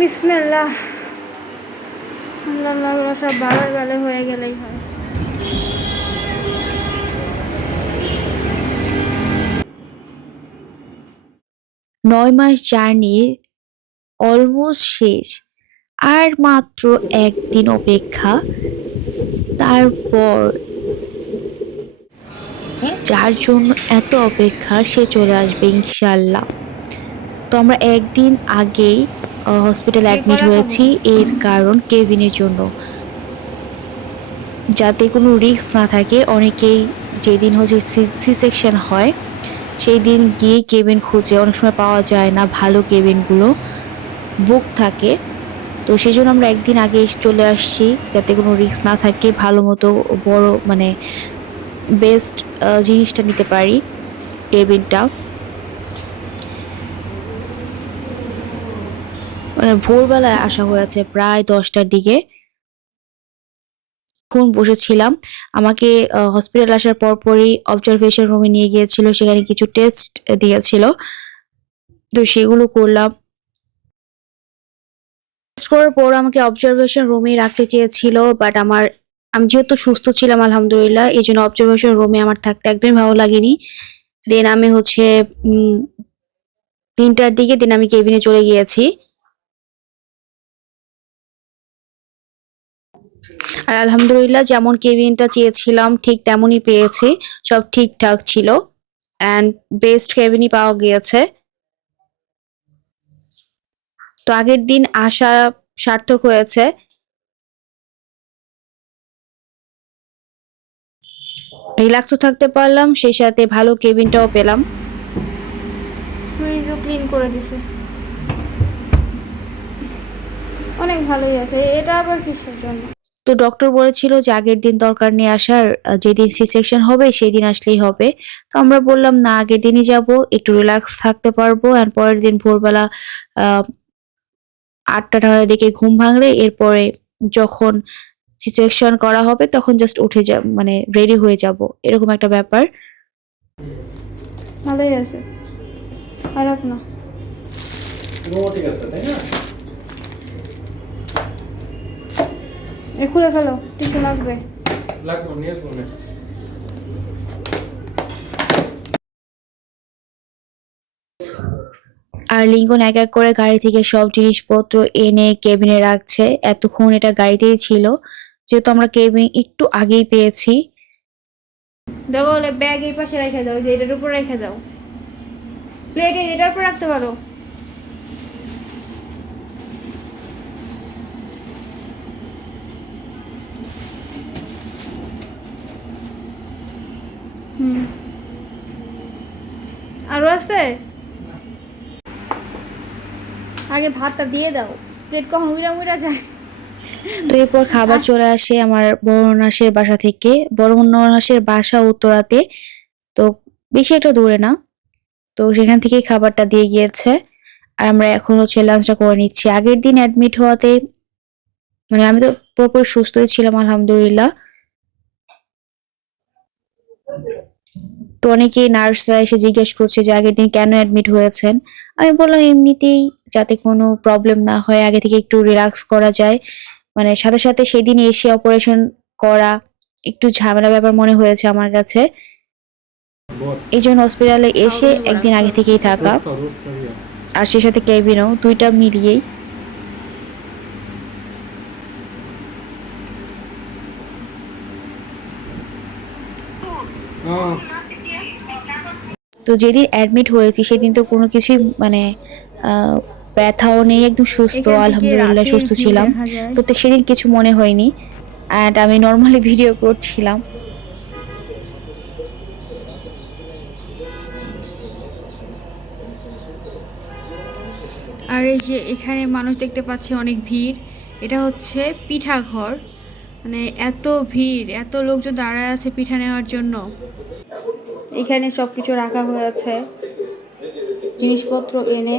বিসমিল্লাহ। আল্লাহ সব হয়ে গেলেই হয়। নয় মাস জার্নির অলমোস্ট শেষ, আর মাত্র একদিন অপেক্ষা। তারপর যার জন্য এত অপেক্ষা, সে চলে আসবে ইনশাল্লাহ তো আমরা একদিন আগেই হসপিটাল অ্যাডমিট হয়েছি। এর কারণ কেভিনের জন্য। যাতে কোনো রিস্ক না থাকে অনেকেই যেদিন হচ্ছে সি সেকশন হয় সেই দিন গিয়ে কেবিন খুঁজে। অনেক সময় পাওয়া যায় না ভালো কেবিনগুলো বুক থাকে। তো সেই জন্য আমরা একদিন আগে এসে চলে আসছি যাতে কোনো রিস্ক না থাকে ভালো মতো বড় মানে বেস্ট জিনিসটা নিতে পারি কেবিনটা মানে ভোরবেলায় আসা হয়েছে প্রায় দশটার দিকে। কোন বসেছিলাম। আমাকে হসপিটাল আসার পরপরই অবজারভেশন রুমে নিয়ে গিয়েছিল, সেখানে কিছু টেস্ট দিয়েছিল। তো সেগুলো করলাম। টেস্ট করার পর আমাকে অবজারভেশন রুমে রাখতে চেয়েছিল বাট আমার, আমি যেহেতু সুস্থ ছিলাম, আলহামদুলিল্লাহ, এই জন্য অবজারভেশন রুমে আমার থাকতে একদমই ভালো লাগেনি। দেন আমি হচ্ছে তিনটার দিকে দেন আমি কেবিনে চলে গিয়েছি। আর আলহামদুলিল্লাহ যেমন কেবিনটা চেয়েছিলাম, ঠিক তেমনই পেয়েছি। সব ঠিকঠাক ছিল। অ্যান্ড বেস্ট কেবিনই পাওয়া গিয়েছে। তো আগের দিন আসা সার্থক হয়েছে। রিল্যাক্সও থাকতে পারলাম, সেই সাথে ভালো কেবিনটাও পেলাম। ফ্রিজও ক্লিন করে দিছে। অনেক ভালোই আছে, এটা আবার কিসের জন্য? তো ডক্টর বলেছিল যে আগের দিন দরকার নিয়ে আসার যেদিন সি সেকশন হবে সেই দিন আসলেই হবে। তো আমরা বললাম না আগের দিনই যাব একটু রিল্যাক্স থাকতে পারব আর পরের দিন ভোরবেলা আহ, আটটা নটার দিকে ঘুম ভাঙলে এরপরে যখন সি সেকশন করা হবে তখন জাস্ট উঠে যাব মানে রেডি হয়ে যাব। এরকম একটা ব্যাপার। ভালোই আছে। খারাপ না রোবোটিক আছে তাই না? এ খুলে ফেলো কিছু লাগবে। লাগবে নিয়ে আসব আর লিঙ্কন এক এক করে গাড়ি থেকে সব জিনিসপত্র এনে কেবিনে রাখছে। এতক্ষণ এটা গাড়িতেই ছিল। যেহেতু আমরা কেবিন একটু আগেই পেয়েছি। দেখো ব্যাগ এই পাশে রেখে দাও যে এটার উপর রেখে দাও। প্লেট এটার উপর রাখতে পারো। আরও আছে? আগে ভাতটা দিয়ে দাও। প্লেট কখন উইরা উইরা যায়। তো এরপর খাবার চলে আসে আমার বড় বাসা থেকে। বড় নাসের বাসা উত্তরাতে। তো বেশি একটা দূরে না। তো সেখান থেকেই খাবারটা দিয়ে গিয়েছে। আর আমরা এখন হচ্ছে লাঞ্চটা করে নিচ্ছি। আগের দিন অ্যাডমিট হওয়াতে মানে আমি তো পুরোপুরি সুস্থই ছিলাম আলহামদুলিল্লাহ। তো অনেকেই নার্সরা এসে জিজ্ঞেস করছে যে আগের দিন কেন অ্যাডমিট হয়েছেন? আমি বললাম, এমনিতেই যাতে কোনো প্রবলেম না হয়, আগে থেকে একটু রিল্যাক্স করা যায়। মানে সাথে সাথে সেদিন এসে অপারেশন করা, একটু ঝামেলা ব্যাপার মনে হয়েছে আমার কাছে। এই জন্য হসপিটালে এসে একদিন আগে থেকেই থাকা। আর সে সাথে কেবিনও দুইটা মিলিয়েই। তো যেদিন অ্যাডমিট হয়েছি সেদিন তো কোনো কিছুই মানে ব্যথাও নেই একদম সুস্থ আলহামদুলিল্লাহ সুস্থ ছিলাম। তো সেদিন কিছু মনে হয়নি। অ্যান্ড আমি নর্মালি ভিডিও করছিলাম। আর এই যে এখানে মানুষ দেখতে পাচ্ছে অনেক ভিড়। এটা হচ্ছে পিঠা ঘর মানে এত ভিড় এত লোকজন দাঁড়ায় আছে পিঠা নেওয়ার জন্য। এখানে সব কিছু রাখা হয়েছে জিনিসপত্র এনে।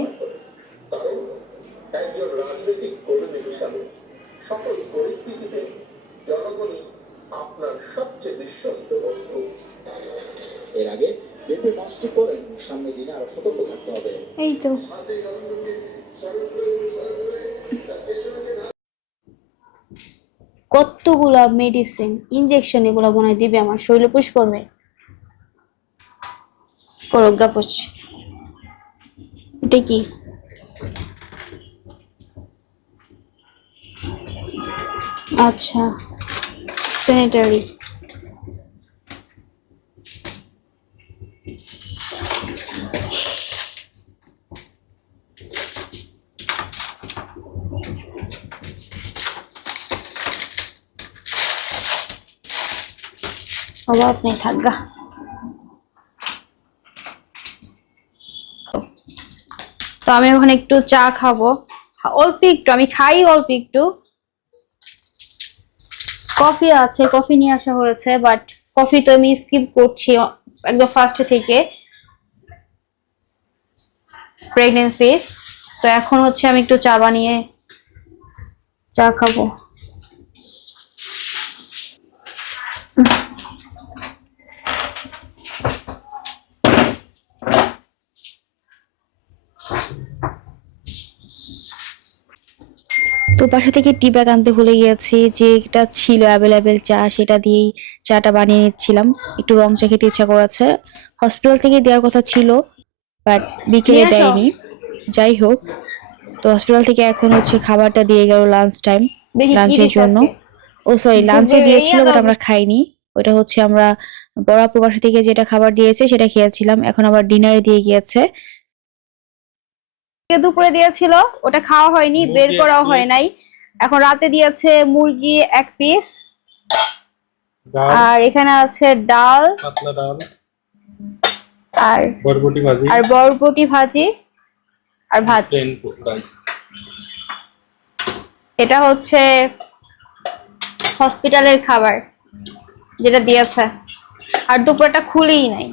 এর আগে পেঁপে নষ্ট করেন সামনের দিনে আরও সতর্ক থাকতে হবে। এই তো। কতগুলা মেডিসিন ইঞ্জেকশন এগুলো মনে দিবে আমার, শরীরে পুষ করবে। প্রজ্ঞা পুষ এটা কি? আচ্ছা স্যানিটারি অভাব নেই থাকগা তো আমি ওখানে একটু চা খাব। অল্প একটু, আমি খাই অল্প একটু। কফি আছে, কফি নিয়ে আসা হয়েছে বাট কফি তো আমি স্কিপ করছি একদম ফার্স্ট থেকে। প্রেগনেন্সি তো এখন হচ্ছে আমি একটু চা বানিয়ে, চা খাব। বাসা থেকে টি ব্যাগ আনতে ভুলে গিয়েছি যেটা ছিল অ্যাভেলেবেল চা সেটা দিয়েই চাটা বানিয়ে নিচ্ছিলাম। একটু রং চা খেতে ইচ্ছা করেছে। হসপিটাল থেকে দেওয়ার কথা ছিল বাট বিকেলে দেয়নি। যাই হোক তো হসপিটাল থেকে এখন হচ্ছে খাবারটা দিয়ে গেল লাঞ্চ টাইম লাঞ্চের জন্য। ও সরি লাঞ্চে দিয়েছিল বাট আমরা খাইনি। ওটা হচ্ছে আমরা বড়াপুর বাসা থেকে যেটা খাবার দিয়েছে সেটা খেয়েছিলাম। এখন আবার ডিনারে দিয়ে গিয়েছে। দুপুরে দিয়েছিল ওটা খাওয়া হয়নি বের করাও হয় নাই। এখন রাতে দিয়েছে মুরগি এক পিস আর এখানে আছে ডাল। পাতলা ডাল। আর বরবটি ভাজি। আর বরবটি ভাজি। আর ভাত। এটা হচ্ছে হসপিটালের খাবার যেটা দিয়েছে। আর দুপুরটা খুলেই নাই।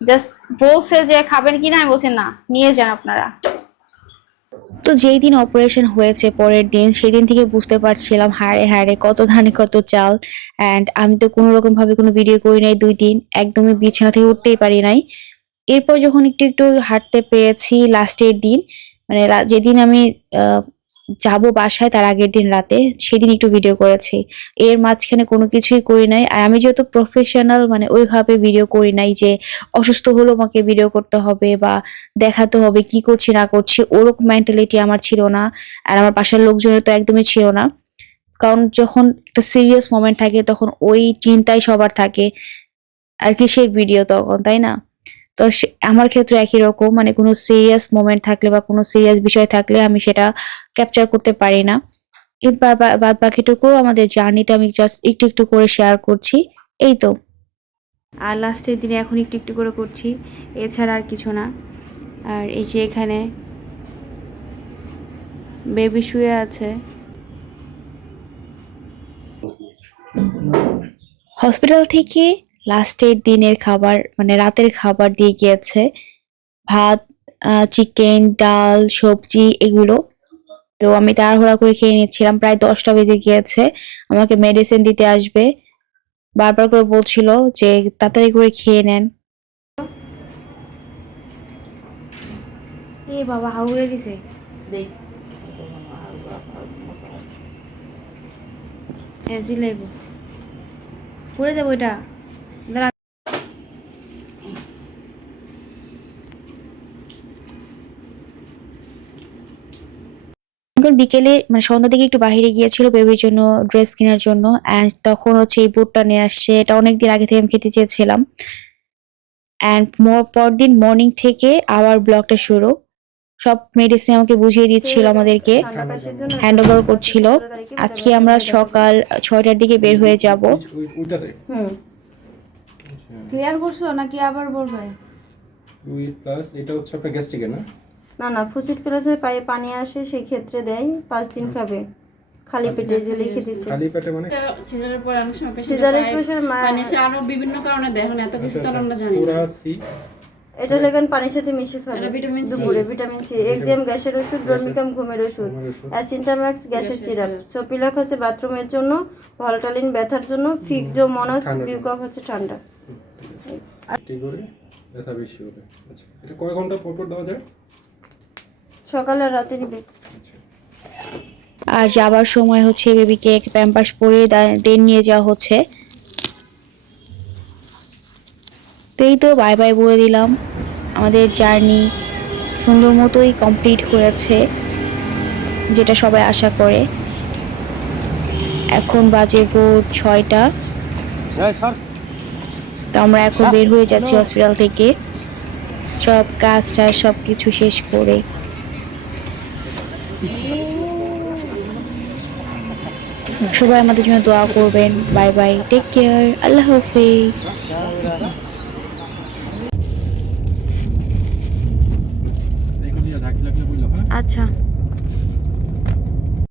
জাস্ট বলছে যে খাবেন কিনা আমি বলছি না নিয়ে যান আপনারা। তো যেই দিন অপারেশন হয়েছে, পরের দিন, সেদিন থেকে বুঝতে পারছিলাম, হাড়ে হাড়ে কত ধানে কত চাল অ্যান্ড আমি তো কোনো রকম ভাবে কোনো ভিডিও করি নাই দুই দিন, একদমই বিছানা থেকে উঠতেই পারি নাই। এরপর যখন একটু একটু হাঁটতে পেরেছি লাস্টের দিন মানে যেদিন আমি যাব বাসায় তার আগের দিন রাতে। সেদিন একটু ভিডিও করেছি। এর মাঝখানে কোনো কিছুই করি নাই। আর আমি যেহেতু প্রফেশনাল মানে ওইভাবে ভিডিও করি নাই যে অসুস্থ হলো আমাকে ভিডিও করতে হবে বা দেখাতে হবে কি করছি, না করছি, ওরকম মেন্টালিটি আমার ছিল না। আর আমার পাশের লোকজনের তো একদমই ছিল না। কারণ যখন একটা সিরিয়াস মোমেন্ট থাকে, তখন ওই চিন্তাই সবার থাকে। আর কিসের ভিডিও তখন, তাই না? তো আমার ক্ষেত্রে একই রকম মানে কোনো সিরিয়াস মোমেন্ট থাকলে বা কোনো সিরিয়াস বিষয় থাকলে আমি সেটা ক্যাপচার করতে পারি না। এর বা- বা- বাদ বাকিটুকু আমাদের জার্নিটা আমি জাস্ট একটু একটু করে শেয়ার করছি। এই তো। আর লাস্টের দিনে এখন একটু একটু করে করছি এছাড়া আর কিছু না। আর এই যে এখানে বেবি শুয়ে আছে। হসপিটাল থেকে লাস্টের দিনের খাবার মানে রাতের খাবার দিয়ে গিয়েছে। ভাত চিকেন ডাল সবজি এগুলো। তো আমি তাড়াহুড়া করে খেয়ে নিচ্ছিলাম। প্রায় দশটা বেজে গিয়েছে। আমাকে মেডিসিন দিতে আসবে। বারবার করে বলছিল যে তাড়াতাড়ি করে খেয়ে নেন। এ বাবা হাউড়ে দিছে। এজি লাইব পড়ে যাব এটা। এখন বিকেলে মানে সন্ধ্যা দিকে একটু বাইরে গিয়েছিল বেবির জন্য ড্রেস কেনার জন্য অ্যান্ড তখন হচ্ছে এই বুটটা নিয়ে আসছে। এটা অনেকদিন আগে থেকে আমি খেতে চেয়েছিলাম। অ্যান্ড পরদিন মর্নিং থেকে আবার ব্লগটা শুরু। সব মেডিসিন আমাকে বুঝিয়ে দিচ্ছিল আমাদেরকে। হ্যান্ড ওভার করছিল। আজকে আমরা সকাল ছয়টার দিকে বের হয়ে যাব। ক্লিয়ার করছ নাকি আবার বলবে? দুই প্লাস এটা হচ্ছে আপনার গ্যাস্ট্রিকের না? না না ফুসিট প্লাসে পায়ে পানি আসে সেই ক্ষেত্রে দেয় পাঁচ দিন খাবে। খালি পেটে যে লিখে দিচ্ছে খালি পেটে মানে? সিজারের পর অনেক সময় পেশেন্টের সিজারের পায়ে প্রেশার পানি আসে আরও বিভিন্ন কারণে দেয় এখন এত কিছু তো আমরা জানি পুরা সি। এটা লেগান পানির সাথে মিশে খাবে। এটা ভিটামিন সি। দুপুরে ভিটামিন সি এক্সাম গ্যাসের ওষুধ ব্রমিকাম ঘুমের ওষুধ। অ্যাসিন্টাম্যাক্স গ্যাসের সিরাপ। সোপিলাক হচ্ছে বাথরুমের জন্য ভলটালিন ব্যথার জন্য ফিক্সো মনাস। বিউকফ হচ্ছে ঠান্ডা। ঠিক করে ব্যথা বেশি হবে। আচ্ছা এটা কয় ঘণ্টা পর পর দেওয়া যায়? সকালে আর রাতে নিবে আর যাবার সময় হচ্ছে বেবিকে এক প্যাম্পাস পরে দেন নিয়ে যাওয়া হচ্ছে। তো এই তো বাই বাই বলে দিলাম। আমাদের জার্নি সুন্দর মতোই কমপ্লিট হয়েছে যেটা সবাই আশা করে। এখন বাজে ভোর ছয়টা। তো আমরা এখন বের হয়ে যাচ্ছি হসপিটাল থেকে। সব কাজ টাজ সব কিছু শেষ করে। সবাই আমাদের জন্য দোয়া করবেন। বাই বাই টেক কেয়ার আল্লাহ হাফিজ। আচ্ছা।